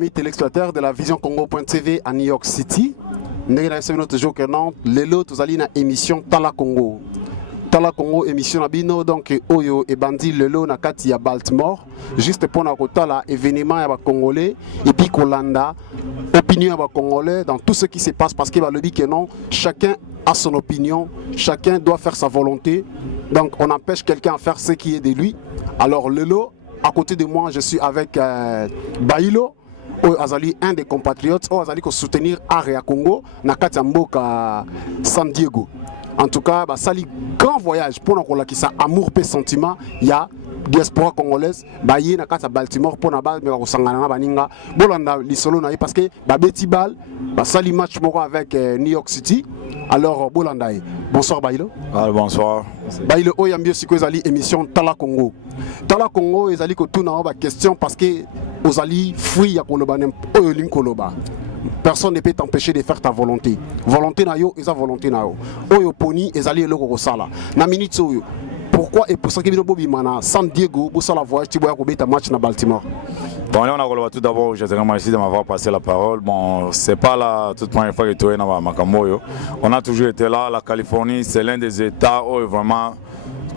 amis téléspectateurs de la Vision Congo.tv à New York City. Nous avons toujours que non, lelo tozali na émission Tala Congo. Tala Congo émission nabino donc oyo et bandi lelo na kati ya Baltimore juste pour na kotala événement ya ba congolais et puis kolanda opinion ya ba congolais dans tout ce qui se passe parce que ba le dit que non, chacun a son opinion, chacun doit faire sa volonté. Donc on empêche quelqu'un à faire ce qui est de lui. Alors lelo à côté de moi, je suis avec Bailo, Azali, un des compatriotes, Azali qui soutenir Area Congo, Nakati Mboka San Diego. En tout cas, sali grand voyage pour nous qui ça amour et sentiment, il y a diaspora congolaise, Baye Nakati Baltimore pour na base mais au Sangana baninga, bolanda lisolo na parce que Beti Bal, sali match moko avec New York City. Alors bolanda. Bonsoir Bailo. Ah, bonsoir. Bailo oyambio siko ezali émission Tala Congo. Tala Congo ezali ko tuna ba question parce que ozali free ya koloba oyolim koloba. Personne ne peut t'empêcher de faire ta volonté. Volonté na yo eza volonté na yo. Oyo poni ezali eloko ko sala. Na minute oyo. Pourquoi et pour ça que bino bobi mana San Diego bo sala voyage tiboya ko beta match na Baltimore. Bon, là, on a relevé tout d'abord, je te remercie de m'avoir passé la parole. Bon, c'est pas la toute première fois que tu es dans Makamboyo. On a toujours été là. La Californie, c'est l'un des États où vraiment,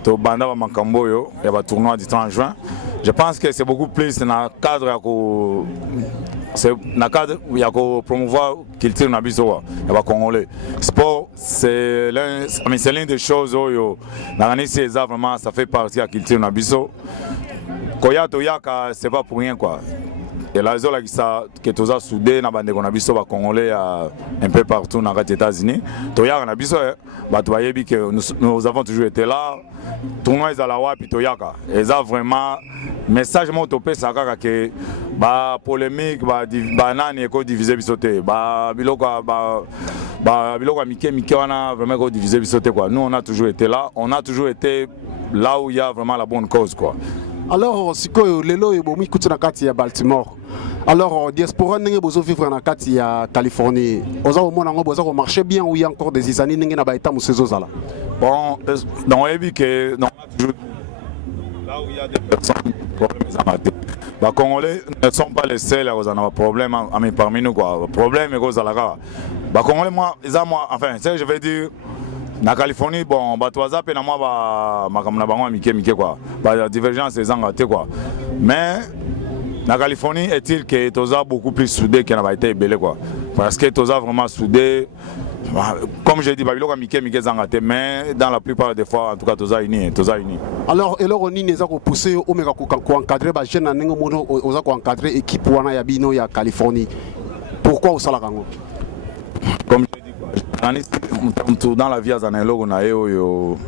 tu es dans Makamboyo. Il y a un tournoi du 30 juin. Je pense que c'est beaucoup plus dans le cadre où il y a promouvoir la culture de la Congolais. Sport, c'est l'une des choses où vraiment, ça fait partie de la culture de la Koya Toyaka, c'est pas pour rien quoi. Et la zone qui est tous soudés, Congolais un peu partout dans les États-Unis. Toyaka nous avons toujours été là. Tournoi est à la Wapi Toyaka. Et ça vraiment message mon topé ça que polémique nani ko diviser bisoté biloko mike wana vraiment ko diviser bisoté quoi. Nous on a toujours été là, où il y a vraiment la bonne cause quoi. Alors, si lelo ebomi kutina kati ya Baltimore. Alors, diaspora n'enge bozo vivre na kati ya Californie. Oza au monde ngo bozo marcher bien ou il y a encore des années n'enge na baita musezo zala. Bon, dans les que là où il y a des personnes problèmes les Congolais ne sont pas les seuls à avoir des problèmes parmi nous quoi. Problème est cause à la gare. Congolais moi enfin, je vais dire na Californie bon batwaza pe na moi makamna bango mike quoi ba divergence les engagés quoi mais na Californie est-il que toza beaucoup plus soudé que na été belé quoi parce que toza vraiment soudé comme je dis babilo mike zangate mais dans la plupart des fois en tout cas toza unis. Alors et on ni neza ko pousser au mega ko encadrer ba jeune na ngo mono oza ko encadrer équipe wana ya bino ya Californie. Pourquoi au sala kango? Comme je dis dans la vie à Zanello,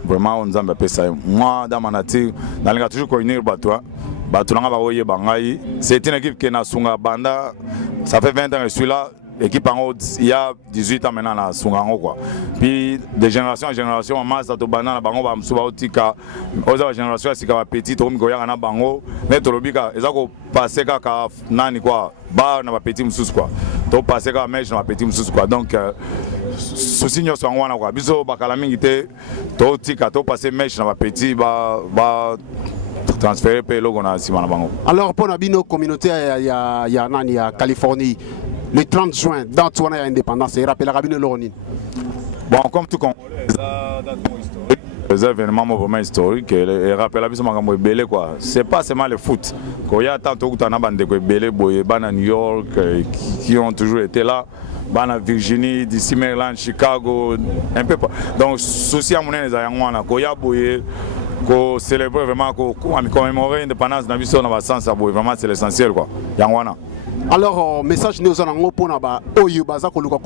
vraiment on nous a ça. Moi, dans ma nature, on a toujours connu Batoua. C'est une équipe qui est Sunga Banda. Ça fait 20 ans que je suis là. Équipe en haut, il y a 18 ans maintenant à Sungango quoi. Puis de génération en génération, masse à Tobana, Bango, Bamsuba, Otika, aux générations, c'est qu'à petit, Tom Goya, Bango, mais Tolobika, ils ont passé qu'à Nani quoi, Bar, n'a pas petit moussous quoi. To passé qu'à Mèche, n'a pas petit moussous quoi. Donc, souci nous sommes en quoi. Biso, Bakalamingité, To Tika, To passé Mèche, n'a pas petit, transféré par le Gona, Simana Bango. Alors, pour la bino communauté, il y a Nani, à Californie. Le 30 juin, dans Touana, il y a indépendance, il rappelle la cabine de l'Oronin. Bon, comme tout Congolais, les événements vraiment historiques, et rappelle la bise belé quoi. C'est pas seulement le foot. Quand il y a tant de bande de belé, à New York, qui ont toujours été là, à Virginie, d'ici Maryland, Chicago, un peu pas. Donc, souci à mon avis, quand il y a boyé, qu'on célèbre vraiment, qu'on commémorer l'indépendance dans le sens, vraiment c'est l'essentiel quoi. Alors, message nous avons pour Oyo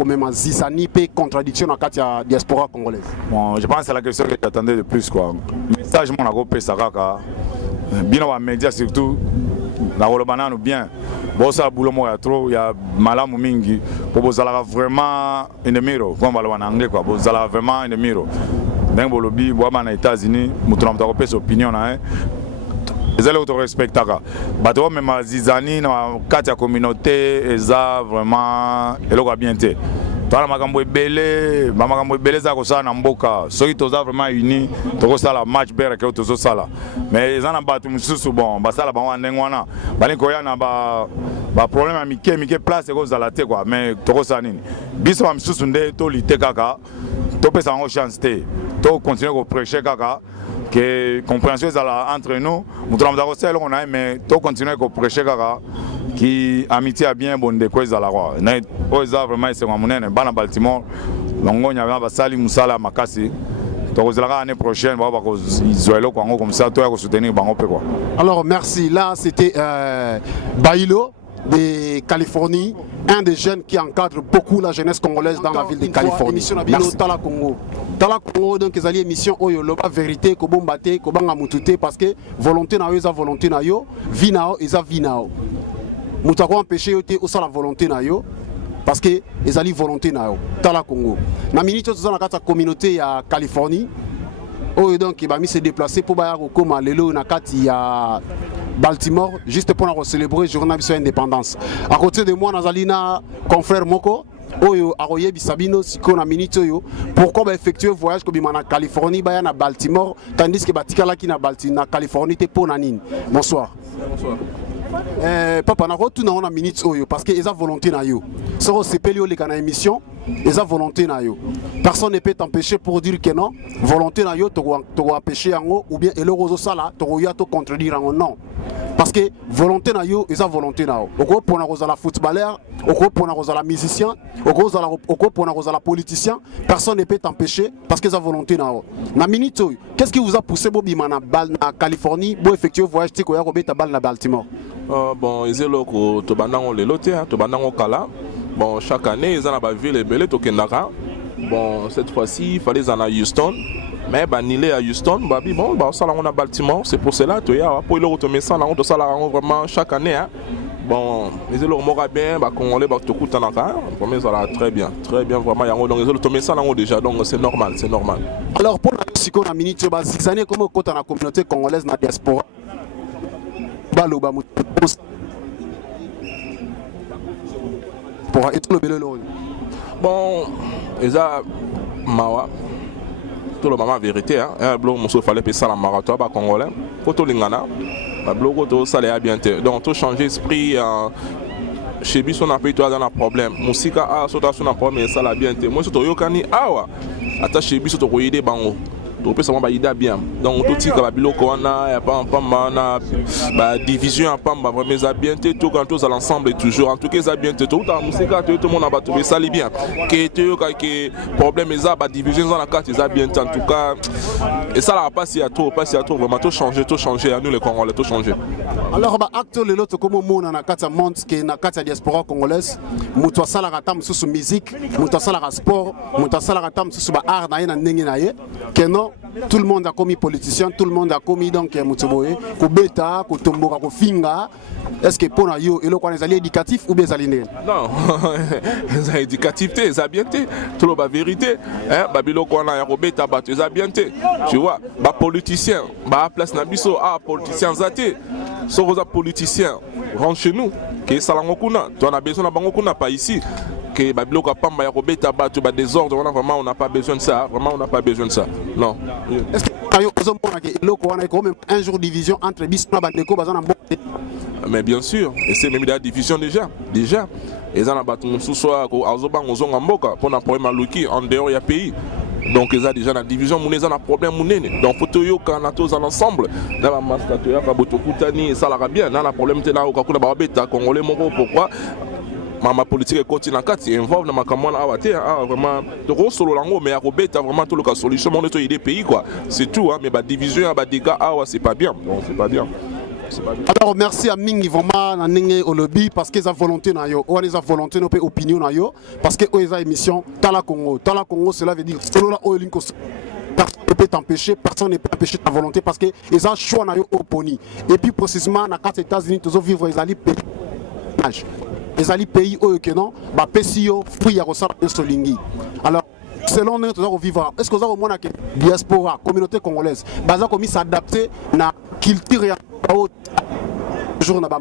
même zizani pe contradiction dans la diaspora congolaise. Bon, je pense que c'est la question que j'attendais de plus quoi. Message mon agopé saraka. Bien les médias surtout la rolobana nous bien. Bon ça boulot moi trop, il y a malamu mingi pour vous aller vraiment une miro comme on va en anglais quoi. Vous allez vraiment une miro. Dans le lobby, bois aux États-Unis, nous avons une opinion hein. Les autres respectent. Bateau même zizani dans la communauté, ils vraiment bien été. Toi makambo belé za ko sa na mboka. Soki toza vraiment unis, to ça la match bere que to sala. Mais ils en batu mususu bon, basala ba ndengwana. Bali ko ya na ba problème à mike place ko zala te quoi mais toko sanini biso ba misusu nde to lite kaka to pesa ngo chance te to continuer ko prêcher kaka que compréhension ezala entre nous mutu na ko sel on a mais to continuer ko prêcher kaka qui amitié a bien bonde ko ezala quoi na o ezala vraiment c'est monene bana Baltimore longo nya ba sali musala makasi. L'année prochaine, comme ça, toi, soutenir quoi. Alors, merci. Là, c'était Bailo de Californie, un des jeunes qui encadre beaucoup la jeunesse congolaise dans la ville de Californie. Merci. Tala Congo. Tala Congo, donc, ils allaient émission Oyo, Loba Vérité, Kobombate, Kobanga Mutute, parce que volonté na yo, ils ont volonté na yo, vie na yo, ils ont vie na yo. Moutako empêché yo, aussi la volonté na yo. Parce que les alliés volonté na yo tala Congo na minute tout ça dans la communauté ya Californie oh donc il va se déplacer pour ba comme lelo na kati ya Baltimore juste pour célébrer journée de l'indépendance. À côté de moi nazalina confrère moko oyo aroye bisabino siko na minute yo pourquoi ba effectuer voyage ko bima na Californie ba ya na Baltimore tandis que batikala ki na Baltimore na Californie te pour nanine. Bonsoir. Bonsoir. Papa na retourna on a minute oyo parce que ils ont volonté na yo. So c'est pelio les kana émission, ils ont volonté na yo. Personne ne peut t'empêcher pour dire que non, volonté na yo to empêcher en ou bien elo rozo sala to ya to contredire en non. Parce que volonté na yo, ils ont volonté na yo. Oko pour na la footballeur, oko pour na la musicien, oko pour na la politicien, personne ne peut t'empêcher parce qu'ils ont volonté na yo. Na minute oyo, qu'est-ce qui vous a poussé bobi na Californie pour effectuer voyage tiko ya robeta bal na Baltimore? Bon, ils ont le tobandango le loté, tobandango kala. Bon, chaque année, ils ont la ville et belé tokenaka. Bon, cette fois-ci, il fallait aller à Houston. Mais banilé à Houston, babi bon, bah ça là on a Baltimore, c'est pour cela que ya pour le retourner ça là on doit ça là vraiment chaque année hein. Bon, ils ont le bien, bah qu'on les bah tout coûte naka. Premier ça là très bien vraiment ya donc ils ont retourner ça là déjà donc c'est normal, c'est normal. Alors pour la psycho na minute bah ces années comment côté la communauté congolaise na diaspora. Baloba pour être le bel bon, ils ont mawa tout le moment vérité hein blog monsieur fallait payer ça la marathon ba congolais photo lingana ba blog to ça les a bien donc tout changer esprit chez biso na pays toi dans un problème musika a sota sur un problème ça la bien moi surtout yokani awa ata chez biso to ko aider bango to peut ça ba ida bien donc tout tika ba biloko wana ya pas na ba division pas ba vraiment ça bien tout quand tous à l'ensemble toujours en tout cas ça bien tout ta musika tout le monde a ba trouver ça les bien que problème ça ba division dans la carte ça bien en tout cas et ça là pas si à trop vraiment tout changer à nous les Congolais tout changer. Alors ba acteur le lot comme monde na carte monde que na carte diaspora congolaise muto sala ratam sous musique muto sala sport muto sala ratam sous ba art na ndenge na ye que non tout le monde a commis politicien, tout le monde a commis donc Moutouboé, Kobeta, Kotomboka, Kofinga. Est-ce que pour nous, il y a des éducatifs ou des alignés? Non, les éducatifs, ça bien été. Tout le monde vérité. Babilo Kwana, Kobeta, ça bien été. Tu vois, les politiciens, la place Nabiso, politiciens zaté. Sauf les politiciens, rentrent chez nous. Que Salangokuna, tu en as besoin de Bangokuna, pas ici. Que Babilo Kapamba, Kobeta, tu as des ordres, vraiment on n'a pas besoin de ça. Vraiment on n'a pas besoin de ça. Non. Est-ce que un jour de division entre Bisma Bandeko, Bazana mais bien sûr, et c'est même la division déjà. Et ça n'a pas tout ce soir Azoban Ozongamboka pour un problème à Luki en dehors du pays. Donc ils ont déjà la division, ils ont un problème donc photo yo quand on tous ensemble, dans la mascatoya Kabotokutani ça la bien, dans la problème là au Kakuna Babeta Congolais Moko pourquoi ma politique continue en 4 involve dans ma commande vraiment de solo lango mais à Robeta vraiment tout le cas solution mon des pays quoi. C'est tout mais ba division ba dégâts c'est pas bien. Donc c'est pas bien. Alors merci à Mingi vraiment na ndenge au lobby parce que sa volonté na yo, on a volonté no pe opinion na yo parce que o eza émission Tala Congo cela veut dire solo la o linko personne ne peut t'empêcher, personne ne peut empêcher ta volonté parce que ils ont choix na yo oponi et puis précisément na 4 États-Unis tous vivre les ali pays les ali pays o que non ba pesio fruit ya rosala solingi. Alors selon nous tous vivre est-ce que vous avez au moins la diaspora communauté congolaise baza comme s'adapter na culture ya jour na ba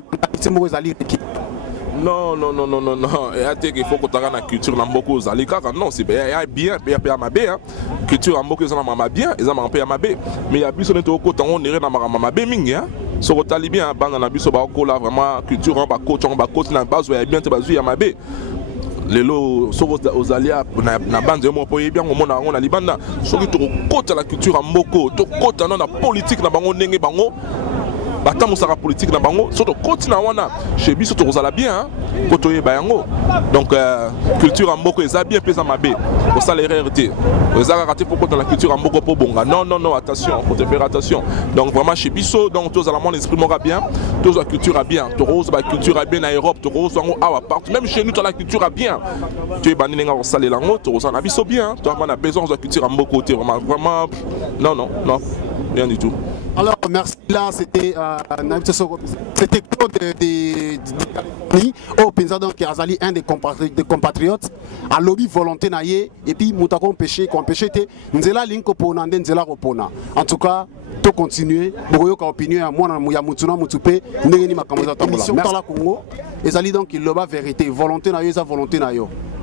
non et il faut que tu aies la culture na mboko zali kaka non c'est bien ya mabe hein culture mboko za na bien ils ont un peu mabe mais ya biso neto ko tango nere na mabe mingi hein Ce que tu bien, bande na biso ba ko la vraiment culture ba coach na base ya bien te bazu ya mabe. Lelo so aux alia na bande mo po bien au mona on a libanda so ki to kota la culture en moko to kota na politique na bango ndenge bango bata musaka politique na bango so to koti na wana chez biso to kozala bien koto ye bayango donc culture en moko eza bien pesa mabe pour ça l'erreur te eza raté pour kota la culture en moko po bonga non attention faut te faire attention donc vraiment chez biso donc tous à mon esprit mora bien tous la culture a bien to rose ba culture a bien na Europe to rose ngo awa partout même chez nous to la culture a bien tu es bandé nga osale lango to rose na biso bien to on a besoin de la culture en moko te vraiment non rien du tout. Alors, merci. Là, c'était Claude de au Penza, donc Azali, un des compatriotes, à lobby volonté naïe, et puis Moutako empêché, Nzela Linko Pona, Nzela Repona. En tout cas, tout continuer, Bogoyoka opinion, à moi, Moutuna Moutoupe, Nengeni Makamoza Tambola. Merci à Congo, Ezali donc il loba vérité, volonté naïe, sa volonté naïe.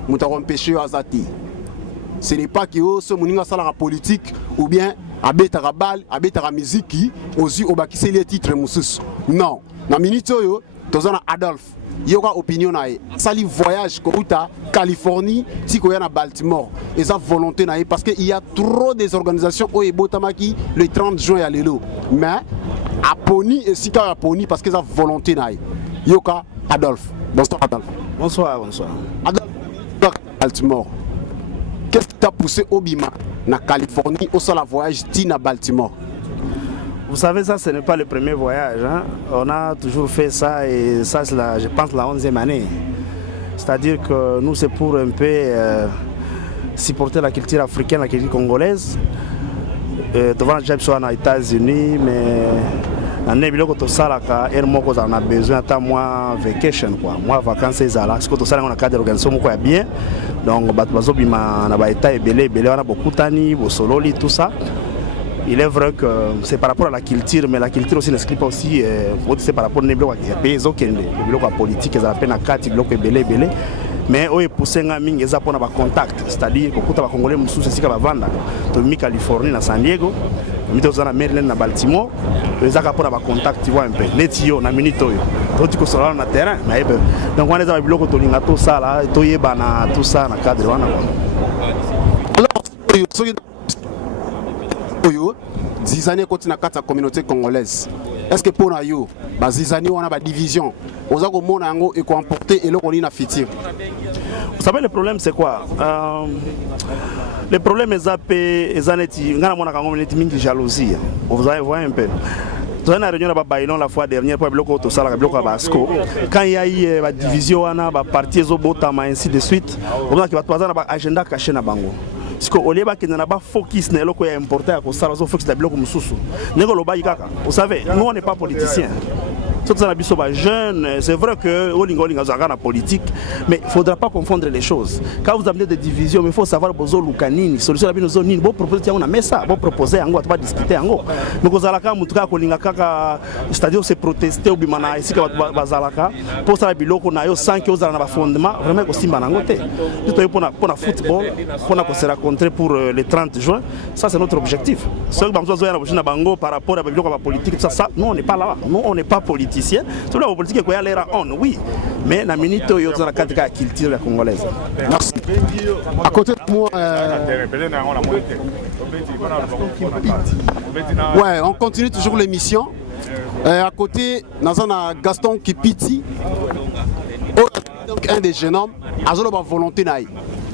Moutako empêché Azati. Ce n'est pas que ce moninga sala politique ou bien abetara bal, abetara musique aussi au bakise les titres musus. Non, na minute yo tozana Adolphe. Yoga opinion nae. Sali voyage ko uta Californie, si ko na Baltimore. Et sa volonté nae parce que il y a trop des organisations au Ebotamaki le 30 juin à l'élo. Mais à Pony et Sika à Pony parce que sa volonté nae. Yoka Adolphe. Bonsoir Adolphe. Bonsoir. Adolphe Baltimore. Qu'est-ce qui t'a poussé au Bima, na Californie, au sol voyage, à Baltimore? Vous savez, ça, ce n'est pas le premier voyage. Hein? On a toujours fait ça et ça, c'est je pense, la 11e année. C'est-à-dire que nous, c'est pour un peu supporter la culture africaine, la culture congolaise. Devant le soit aux États-Unis, mais on a besoin de moi vacation quoi. Moi vacances c'est là. Ce que tout ça on a cadre d'organisation quoi bien. Donc bazo bima na ba état belé on a beaucoup tani, sololi tout ça. Il est vrai que c'est par rapport à la culture, mais la culture aussi n'explique pas aussi c'est par rapport à pays politique, ça appelle na carte bloc belé. Mais on est poussé à mingi za pona ba contact, c'est-à-dire que kuta ba congolais mususu sika ba vanda to mi Californie na San Diego, mi to na Maryland na Baltimore, les aka pona ba contact tu vois un peu. Netio na minito yo. To tiko solo na terrain, mais donc on est za biloko to linga to ça là, to yeba na tout ça na cadre wana. Alors oyo 10 années continue na kata communauté congolaise. Est-ce que pour nous, Zizani, on a une division, on a et qu'on emporter et là on est futur. Vous savez le problème c'est quoi? Le problème est de jalousie. Vous avez vu un peu. Dans la réunion la fois dernière, quand il y a eu la division, la partie ainsi de suite, on a un agenda caché na bango. Parce que au qui n'a pas focus n'est pas important à cause de focus de bloc mususu. Vous savez, nous on n'est pas politiciens. Tout ça jeune, c'est vrai que la politique, mais il ne faudra pas confondre les choses. Quand vous amenez des divisions, il faut savoir besoin de solution la zone, vous proposez on a mis ça, vous proposez on va pas discuter en mais vous allez c'est-à-dire se protester au bimana ici bazalaka pour ça biloko na yo sans que vous avez un fondement vraiment que simba nangote. Tout pour la football, pour se rencontrer pour le 30 juin, ça c'est notre objectif. Ce que besoin bango par rapport à la politique, ça nous on n'est pas là, nous on n'est pas politique. Tout le politique est l'air on, oui, mais la minute où il y a la culture congolaise. Merci. À côté de moi, ouais, on continue toujours l'émission. À côté, nous avons Gaston Kipiti, donc un des jeunes hommes, a une volonté naïe.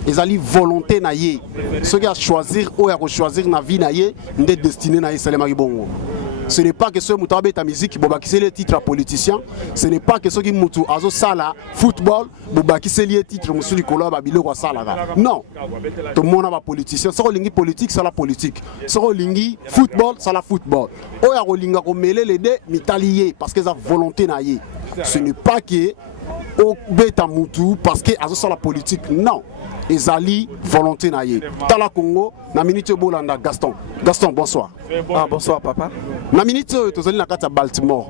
Ils ont volonté naïe. Ceux qui ont choisi ou ont choisi na vie naïe, n'est destiné naïe Salema Gibongo. Ce n'est pas que ceux qui ont ta musique, qui sont les titres politiciens. Ce n'est pas que ceux qui ont sala football, qui sont les titres de Kolaba, sala. Non. Tout le monde a politicien. Si on a politique, c'est la politique. Si on a football, c'est la football. Si on a mêlé les deux, mais parce qu'ils ont volonté naïe. Ce n'est pas que on beta mutu parce que azo la politique. Non. Ezali volonté naïe. Tala Congo, na minute bolanda Gaston. Gaston, bonsoir. Ah, bonsoir papa. Na minute tozali na kata Baltimore.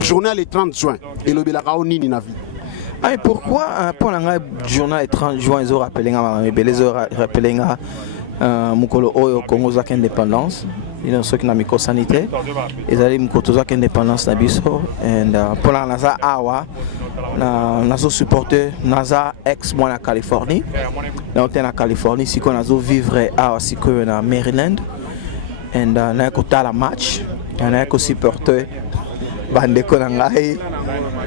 Journal le 30 juin et le belaka nini na vie. Ah, mais pourquoi pour la journal le 30 juin ils ont rappelé les mukolo oyo Congo zaki indépendance ino soki na mikosanité ezali mukoto zaki indépendance na biso and pona naza awa nazo supporter naza ex moi na Californie donc na Californie siko nazo vivre awa siko na Maryland and na kotala match na ko supporter bandeko na ngai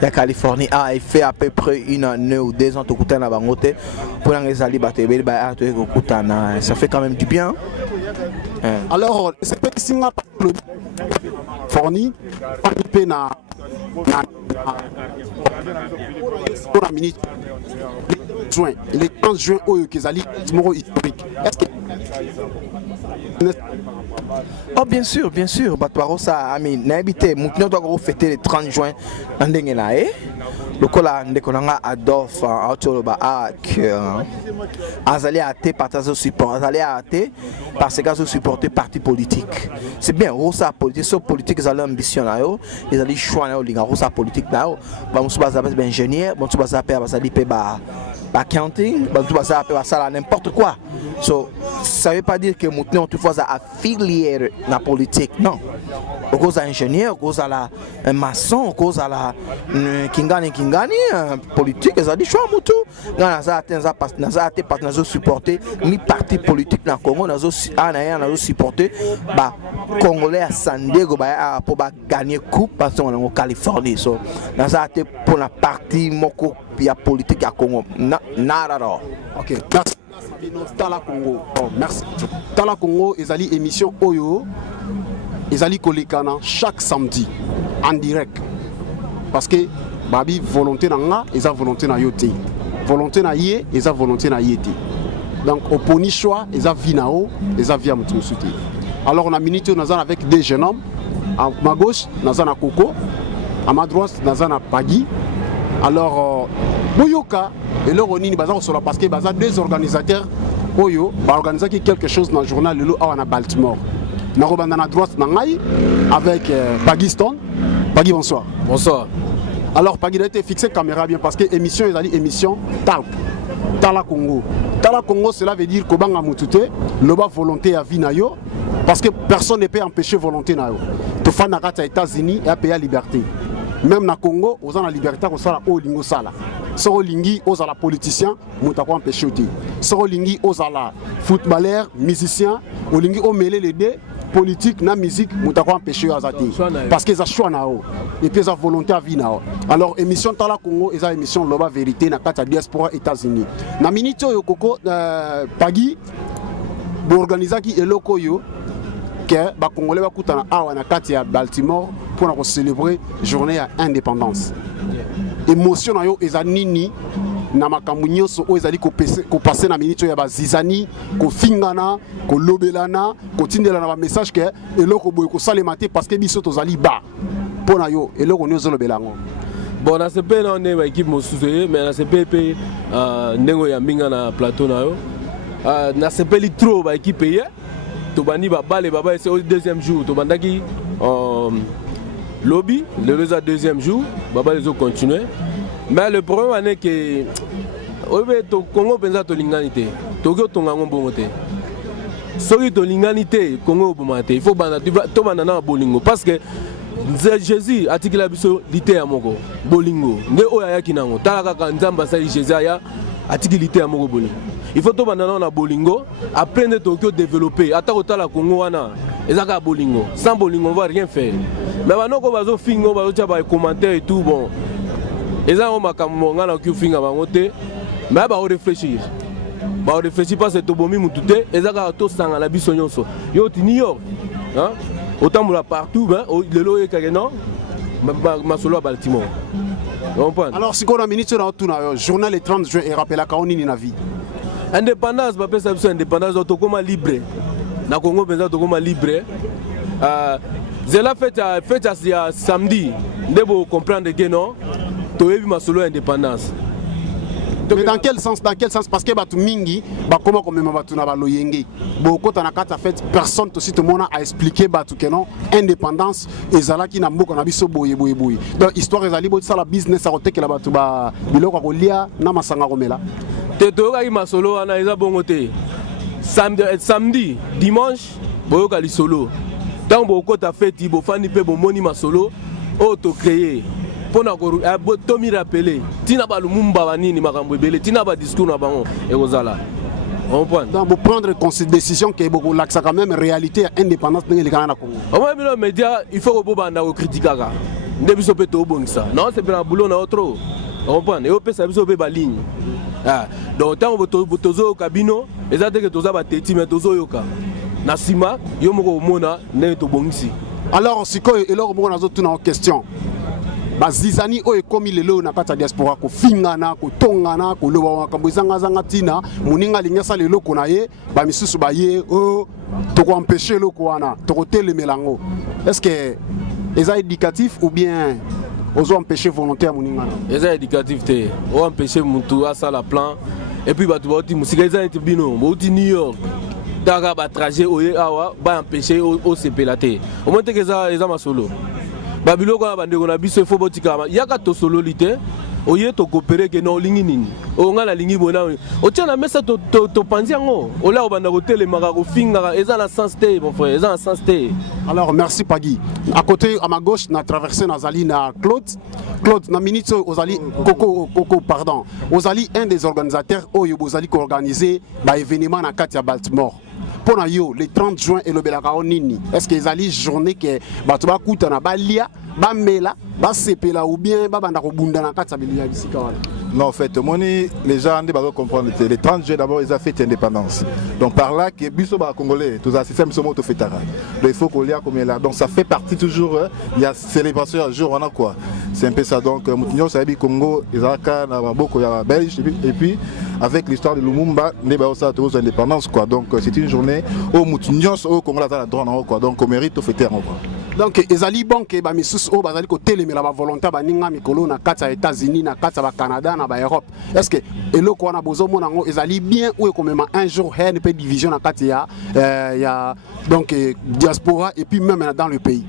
la Californie a fait à peu près 1 an ou 2 ans tout na bangote pour les ali batebeli ba to ekutana ça fait quand même du bien. Alors c'est pas si nga fourni participer na pour la minute juin le 15 juin au Kezali moro historique est-ce que oh bien sûr batwaro ça ami na habité mutno doit fêter le 30 juin ndenge na lokola ndeko nanga Adolphe autoloba ak azali até partager support azali até parce que supporter parti politique c'est bien rosa politique so politique za l'ambition na yo ezali choix na yo linga rosa politique na yo ba musu baza ba ingénieur ba musu baza pe bazali pe ba accounting ba musu baza pe basala n'importe quoi so ça veut pas dire que maintenant tu fois affilié na politique non au cause ingénieur au cause la un maçon au cause la kingani politique ezali choix mutu ngana za atenza pas na za te pas nazo supporter ni parti politique na Congo nazo nazo supporter ba congolais à San Diego ba pour ba gagner coupe parce qu'on est en Californie so na za te pour la parti moko ya politique à Congo nada OK merci Tala Congo oh, merci Tala Congo ezali émission oyo ezali kolekana chaque samedi en direct parce que babi volonté na nga eza volonté na yote volonté na yé eza volonté na yété donc au poni choix eza vinao eza via mutusuté alors on a minute nazana avec des jeunes hommes à ma gauche nazana Coco à ma droite nazana Pagi alors boyoka et le ronini bazar sur la parce que bazar deux organisateurs oyo ba organiser quelque chose dans le journal le à Baltimore na robanda na droite na ngai avec Pagi Stone Pagi bonsoir. Bonsoir. Alors Pagi a été fixé caméra bien parce que émission est émission Tala Congo. Tala Congo cela veut dire kobanga mutute loba volonté à vinayo parce que personne ne peut empêcher volonté na yo. To fa na kata États-Unis et à payer liberté. Même na Congo aux la liberté ko sala o lingo sala. Soro lingi aux la politicien mutako empêcher oti. Soro lingi aux la footballeur, musicien, o lingi o mêler les deux politique na musique mutako empêcher azati parce que ça choix na o et puis ça volonté à vie na o. Alors émission Tala Congo et ça émission loba vérité na kata diaspora États-Unis. Na minute yo koko Pagi bo organiser ki eloko yo que ba congolais ba kutana awa na kati ya Baltimore pour na célébrer journée à indépendance. Émotion na yo ezanini na makambo nyonso oyo ezali ko passer na minute ya bazizani ko fingana ko lobelana ko tindela na ba message que eloko boy ko salema te parce que biso tozali ba pona yo eloko nyonso lobelango bon na sepe na on ba équipe mosusu mais na sepe pe ndengo ya minga na plateau na yo na sepe li trop ba équipe ye to bani ba bale baba c'est au deuxième jour to bandaki lobby le deuxième jour baba les autres continuer. Mais le problème est que au Congo pensa to linganité tokyo tongango bongote soki to linganité Congo bomate il faut bana to bana na bolingo parce que Jésus atikila biso lité ya moko bolingo nde oya yaki nango tala kaka nzamba sali Jésus aya atikili lité ya moko bolingo il faut to bana na bolingo après de Tokyo développer atako tala Congo wana ezaka bolingo sans bolingo on va rien faire mais banoko bazo fingo bazo tia ba commentaire et tout bon eza o makambo ngana ki finga bango te mais ba réfléchir parce que to bomi mutute ezaka to sanga la biso nyonso yo ti New York hein autant partout ben le lo e non ma solo à Baltimore. Alors si on a minute na tuna journal le 30 juin et rappela ka onini na vie indépendance ba pesa biso indépendance to koma libre na Congo penza to koma libre zela fête ya samedi ndebo comprendre que non to yebi ma solo indépendance. Mais dans quel sens parce que batu mingi ba comment comme batu na ba loyenge beaucoup na kata fait personne aussi tout le monde a expliqué batu que non indépendance ezala ki na mboka na biso boye donc histoire ezali bo ça la business a roté que la batu ba biloko ko lia na masanga komela te to ka ki masolo ana eza bongo te samedi dimanche boyoka lisolo tant bokota feti bofandi pe bomoni masolo auto créer pona ko tomi rappeler tina ba lumumba banini makambo ebele tina ba discours na bango ekozala on point donc vous prendre décision que beaucoup l'accès quand même réalité indépendance dans les Congo. Au moins les médias il faut que banda ko critiquer ka ndebiso pe to bongisa non c'est bien boulot na autre on point et opesa biso pe ba ligne ah donc tant botozo kabino ezate que toza ba teti mais tozo yoka na sima yo moko mona ne to bongisi. Alors sikoyo eloko moko nazo tuna question bazizani oyo ekomi lelo na kati ya diaspora kofingana kotongana koloba makambo ezanga tina moninga alingi asala eloko na ye bamisusu baye tokoempêche eloko wana tokotelemela yango. Est-ce que eza éducatif ou bien ozoempêche volonté ya moninga na eza éducatif te oempêche mutu asala plan et puis bato bauti musika eza neti bino bauti New York daga batrajet oye awa baempêche osepela te omoi teke eza masolo babiloko na bandeko na biso ifo botikama yaka tosololi te oye tokopere ke na olingi nini onga na lingi bona otia na mesa topanzi yango ola obanda kotelemaka kofingaka eza na sens te mon frère eza na sens te. Alors merci Pagui. À côté à ma gauche na traversé nazali na Claude na minute ozali Coco pardon ozali un des organisateurs oyo bozali ko organiser ba événement na kati ya Baltimore. Pour yo le 30 juin et le belaka nini est-ce que ezali journée que bato bakuta na balia bamela basepela ou bien babanda ko bunda na kati ya bilia bisika wala. Non, en fait, les gens ne comprendre. Les 30 juin d'abord, ils ont fait indépendance. Donc par là, que Bisso Congolais, tous les systèmes sont moto fêtara. Donc il faut qu'on l'ait comme là. Donc ça fait partie toujours. Il y a célébration un jour, on a quoi. C'est un peu ça. Donc Moutinho, ça a dit Congo, Isaka, Nabako, il y a Belge, et puis avec l'histoire de Lumumba, nous avons aux indépendances quoi. Donc c'est une journée où Moutinho, au Congo, là, droit quoi. Donc on mérite au fêter quoi. Donc ezali banque ba misusu o bazali ko telemela ba volontaire ba ninga mikolo na kati ya États-Unis na kati ya ba Canada na ba Europe. Est-ce que eloko wana bozo mona ngo ezali bien ou quand même un jour une petite division na kati ya donc diaspora et puis même dans le pays.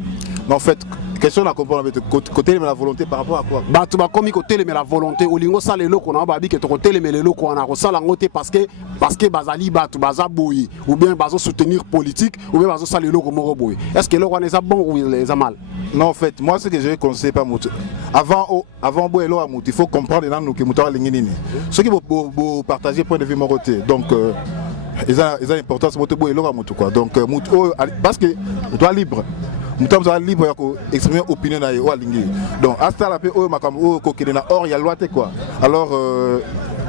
Mais en fait question à comprendre avec côté de la volonté par rapport à quoi bato ba komi ko telemela la volonté olingo sala eloko na ba bi ke to ko telemela eloko wana ko sala ngote parce que bazali bato baza boyi ou bien bazo soutenir politique ou bien bazo sala eloko moko boyi. Est-ce que eloko wana eza bon ou eza mal? Non en fait moi ce que je conseille pas mutu avant boyelo amutu il faut comprendre dans nous que mutu alingi nini ceux qui vont partager point de vue moroté donc ils ont importance mutu boyelo amutu quoi donc mutu parce que tu dois libre. Nous sommes libres d'exprimer opinion na yo alingi. Donc à ça la paix o makambo ko kelena or ya loi te quoi. Alors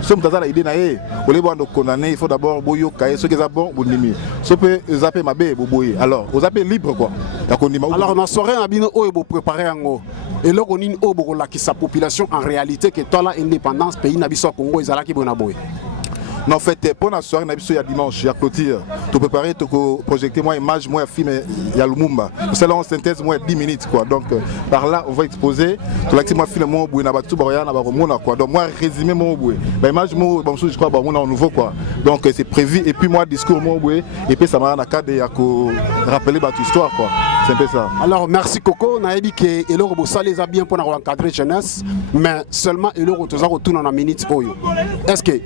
ce que la idée na ye au lieu de condamner il faut d'abord boyo kaye ce qui est bon bonimi. Ce peut zapper mabe boboye. Alors vous appelez libre quoi. Alors dans soirée na bino o bo préparer yango. Et là on in o bo la ki sa population en réalité que toi la indépendance pays na biso Congo ezala ki bona boye. Non, en fait, pour la soirée, il y a dimanche, il y a clôture. Tu peux préparer, tu peux projeter moi image, moi film, il y a Lumumba. C'est là en synthèse, moi 10 minutes quoi. Donc par là, on va exposer. Tu vas moi film moi boué na batu boya na baromona quoi. Donc moi résumer mon boué. Bah image moi bon je crois bah on nouveau quoi. Donc c'est prévu et puis moi discours mon boué et puis ça m'a na cadre ya ko rappeler bah histoire quoi. C'est un peu ça. Alors merci Coco, na dit que eloko bo ça les a bien pour encadrer jeunesse, mais seulement eloko toza retourner na minute oyo. Est-ce que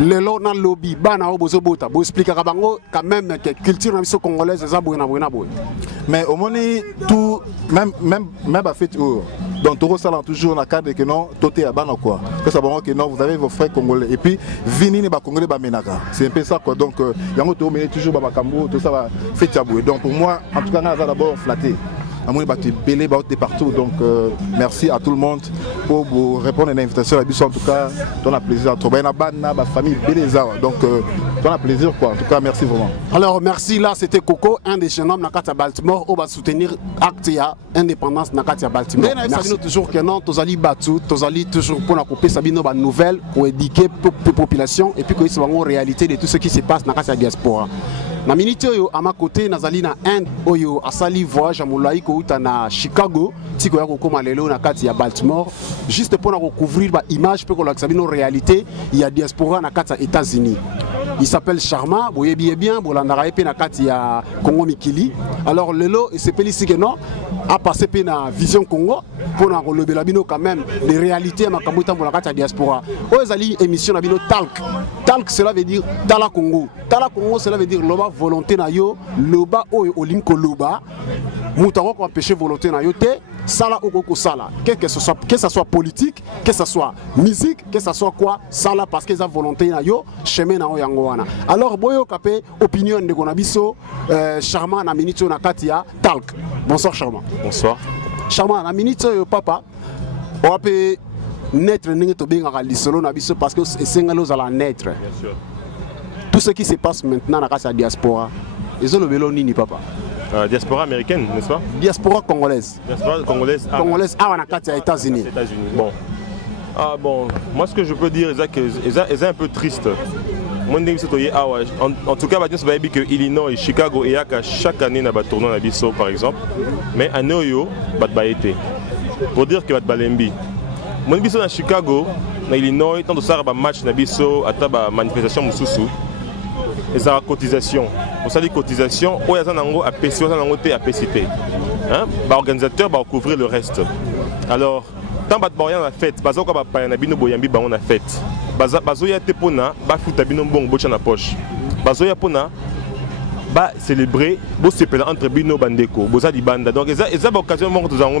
lelo na lobby bana obozo bota bo expliquer bango quand même que culture na biso congolaise za boyena boy. Mais au moment tout même à fait donc tout ça toujours dans cadre que non toté à bana quoi. Que ça bon que non vous avez vos frères congolais et puis vini ba congolais ba menaka. C'est un peu ça quoi. Donc yango to mener toujours ba kambo tout ça va fait taboué. Donc pour moi en tout cas on a d'abord flatté. Amouni batu belé de partout donc merci à tout le monde pour vous répondre à l'invitation à Bissau en tout cas on a plaisir à trouver na bana ba famille belé donc on a plaisir quoi en tout cas merci vraiment. Alors merci là c'était Coco un des jeunes hommes na kati ya Baltimore on va soutenir acte ya indépendance na kati ya Baltimore. Merci toujours que non tozali batu tozali toujours pour na couper sabino ba nouvelle pour éduquer la population et puis que c'est vraiment réalité de tout ce qui se passe na kati ya diaspora. Na minute oyo à ma côté nazali na Inde oyo asali voyage à Moulaï ko uta na Chicago tiko ya kokoma lelo na kati ya Baltimore juste pour na recouvrir ba image pour ko la sabino réalité il y a diaspora na kati ya États-Unis. il s'appelle Charma, vous voyez bien, vous l'en avez na kati ya Congo Mikili. Alors lelo et c'est ici que non a passé na Vision Congo pour na le belabino quand même les réalités à Makamuta pour la kati ya diaspora. Ozali émission na bino talk. Talk cela veut dire Tala Congo. Tala Congo cela veut dire loba volonté na yo, loba oyo olinko loba. Moutaro ko empêcher volonté na yo te. Sala okoko sala, que ce soit politique, que ce soit musique, que ce soit quoi, sala parce que ça volonté na yo, chemin na yango wana. Alors boyo kapé opinion de Gonabiso, Charma na minute na katia talk. Bonsoir Charma. Bonsoir. Charma na minute papa, on peut naître ningi to benga lisolo na biso parce que sengalo za la naître. Bien sûr. Tout ce qui se passe maintenant na katia diaspora, ils ont le vélo nini papa. Diaspora américaine, n'est-ce pas? Diaspora congolaise. Diaspora congolaise. Congolaise à Wanakati, aux États-Unis. Bon. Ah bon, moi ce que je peux dire, c'est un peu triste. En tout cas, je sais que Illinois, Chicago et chaque année, il y a un tournoi à par exemple. Mais à New York, il y a été. Pour dire que il y a Balembi. Mon biso à Chicago, à Illinois, tant de ça, il y a un match, il y a une manifestation, et ça a cotisation. Vous savez, cotisation, il y a un APC, il y a APCT. L'organisateur va couvrir le reste. Alors, tant que vous avez la fête, vous avez la fête. Vous avez la poche. Vous avez célébrer, vous célébrer entre Bino Bandeko, vous avez banda. Donc, il y a une occasion de nous avons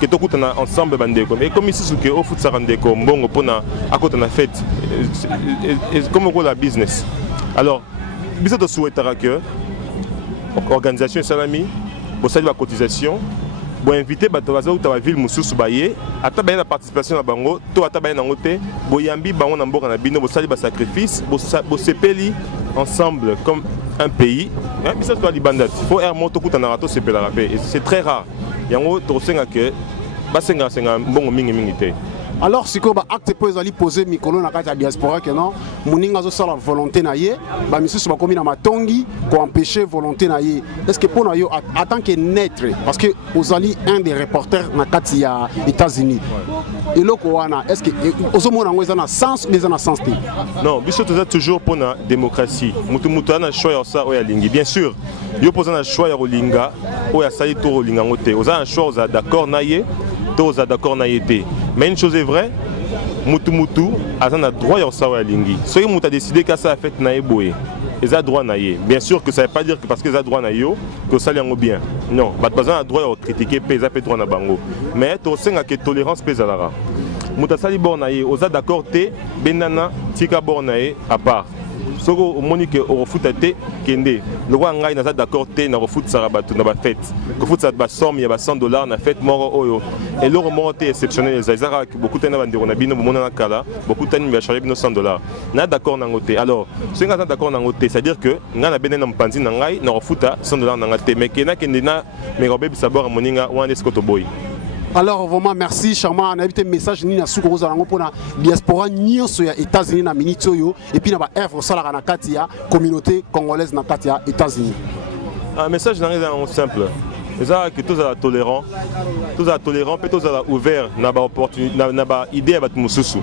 que tout ensemble Bandeko. Et comme ici, ce que vous faites Bandeko, bon, pour à côté de la fête, comme on la business. Alors, vous avez souhaité que l'organisation Salami, vous avez la cotisation, vous invitez la ville Moussous Baye, à la participation à Bango, tout à la noté, vous yambi Bango Nambo Bino, vous avez le sacrifice, vous sepeli ensemble comme un pays. Il faut faire un mot tout en arato c'est très rare. Il y a un autre que c'est un bon minimité. Alors si vous acte pour aller poser micro na la diaspora que non moninga zo sala volonté na ye ba misusu ba komi na matongi pour empêcher volonté na ye. Est-ce que pour yo en tant que naître parce que vous allez un des reporters na kati ya États-Unis. Et loko wana est-ce que ozomona ngo ezana sens mais ezana sens te? Non, biso toujours pour la démocratie. Mutu na choix ça oya lingi. Bien sûr, yo posa na choix ya linga oya sali to linga ngote. Oza un choix oza d'accord na ye. D'accord na été. Mais une chose est vraie, Mutu a un droit à savoir lingi. Si Mutu a décidé que ça a fait na eboé, ils ont droit na ye. Bien sûr que ça ne veut pas dire que parce qu'ils ont droit na yo que ça l'est bien. Non, pas un droit à critiquer pèse à droit na bango. Mais tu as que tolérance pèse à la. Mutu a sali bornaye, ils ont d'accord té benana tika bornaye à part. Soko Monique au foot à té kende. Le roi ngai n'a pas d'accord té na foot sarabatu na ba fête. Que foot ça ba somme il y a $100 na fête moro oyo. Et le moment est exceptionnel les Zazara que beaucoup tena bandero na bino mona na kala, beaucoup tena va charger $100. Na d'accord na ngoté. Alors, ce nga d'accord na ngoté, c'est-à-dire que nga na benen na mpanzi na ngai na foot $100 na ngaté mais kena kende na mais robe sabor moninga wan eskoto boy. Alors vraiment merci Charma, on a évité message ni na sukoro za ngo pona diaspora nyonso ya États-Unis na minito yo et puis na ba œuvre sala na kati ya communauté congolaise na kati ya États-Unis. Un message n'arrive en simple. C'est que tous sont tolérants, puis tous sont ouverts na ba opportunité na ba idée à battre mususu.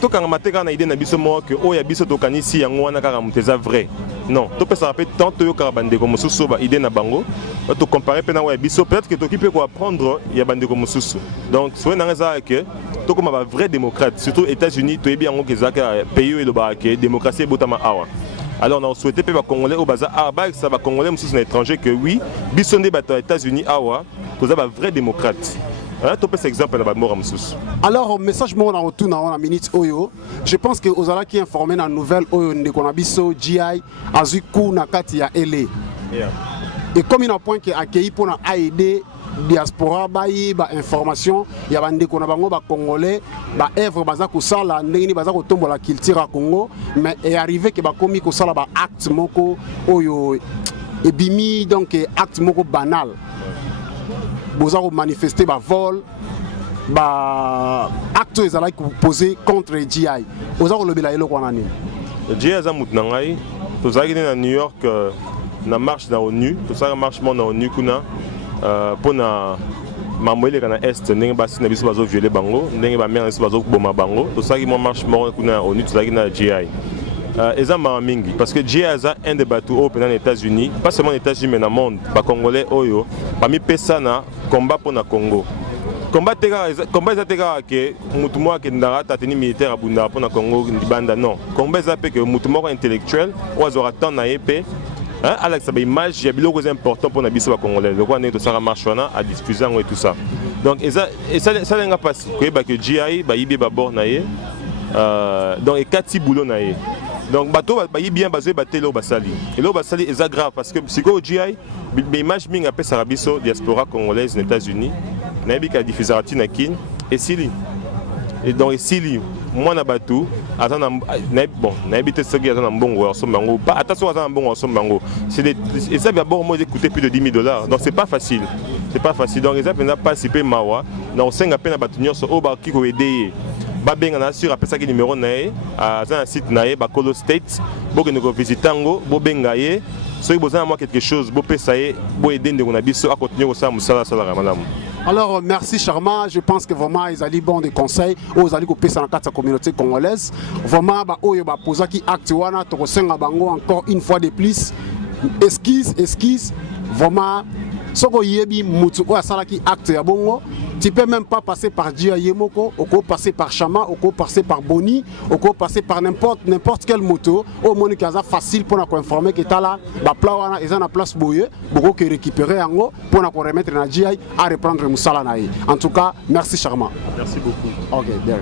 To quand mateka na idée na biso mo que o ya biso to kanisi yango wana kaka muteza vrai. Non, to peut ça rappeler tant to yo karabande comme mususu ba idée na bango. To comparer pe na wa biso peut-être que to qui peut quoi apprendre ya bande comme mususu. Donc soit na raza que to comme ba vrai démocrate, surtout États-Unis to yebi yango que za pays et le ba que démocratie botama awa. Alors on a souhaité que les Congolais au bazar ça va Congolais mususu na étranger que oui, bisonde ba États-Unis awa, to za ba vrai démocrate. Alors, message moi on retourne dans la minute Oyo. Je pense que aux qui informé dans la nouvelle Oyo de Konabiso, GI, Azuku, Nakati à LA. Et comme il y a un point qui est accueilli pour aider diaspora, bayi, ba information, il y a des Konabango, ba Congolais, ba œuvre, baza kusala, ndeni baza kotombo la culture à Congo, mais est arrivé que ba komi kusala ba acte moko Oyo et bimi donc acte moko banal. Vous avez manifesté par vol, par acte posé contre GI. Vous avez levé la GI a moutnangai, vous avez à New York na marche dans l'ONU, vous avez marche dans l'ONU kuna pour na mamwele kana est ndenge basi na biso bazo violer bango, ndenge ba mère na biso bazo boma bango, vous avez marche kuna ONU, vous avez na GI. eza mawa mingi parce que GIA eza un des bateaux oyo pendant les États-Unis, pas seulement les États-Unis mais dans le monde, ba congolais oyo bamipesa na combat pour na Congo. Combat eza te kaka ke mutu moko akendaka ta tenue militaire abundaka mpo na Congo libanda, non. Combat eza mpe ke mutu moko intellectuel oyo azwaka temps na ye mpe alakisa baimage ya biloko eza important pour na biso bacongolais lokola ndenge tosala marche wana adiffuse yango et tout ça. Donc esalenga mpasi koyeba ke GI bayibi babord na ye, donc ekati boulot na ye. Donc bato bayi bien bazoyeba te eloko basali. Eloko basali eza grave parce que sikoyo GI baimage mingi apesaka biso diaspora congolaise na États-Unis nayebi ka diffusera ntina kini esili. Et donc esili mwana bato aza na bon nayebi te soki aza na mbongo ya somba yango pas ata soki aza na mbongo ya somba yango, et ça d'abord moi j'ai coûté plus de $10 000, donc c'est pas facile, c'est pas facile. Donc les apena participer mawa na osenga pe na bato nyonso oyo bakoki koyede ye babenga na sur apesaki numéro na ye aza na site na ye bakolo state bokende kovisite yango bobenga ye soki boza na mwa quelque chose bopesa ye boyede ndeko na biso akontinue kosala mosala asalaka malamu. Alors merci Charma, je pense que vraiment ils allaient bon des conseils aux alliés coupés dans la communauté congolaise. Vraiment bah oyo bah posa qui acte wana to senga bango encore une fois de plus. Esquisse vraiment soko yebi mutu o asala qui acte ya bongo. Tu peux même pas passer par Dia Yemoko, ou passer par Chama, ou passer par Boni, ou passer par n'importe quelle moto. Au moins c'est facile pour nous informer que t'as là, bah plawana ils ont la place boye, beaucoup que récupérer en haut pour nous remettre na Dia à reprendre Moussala naï. En tout cas, merci Charma. Merci beaucoup. Ok, bien.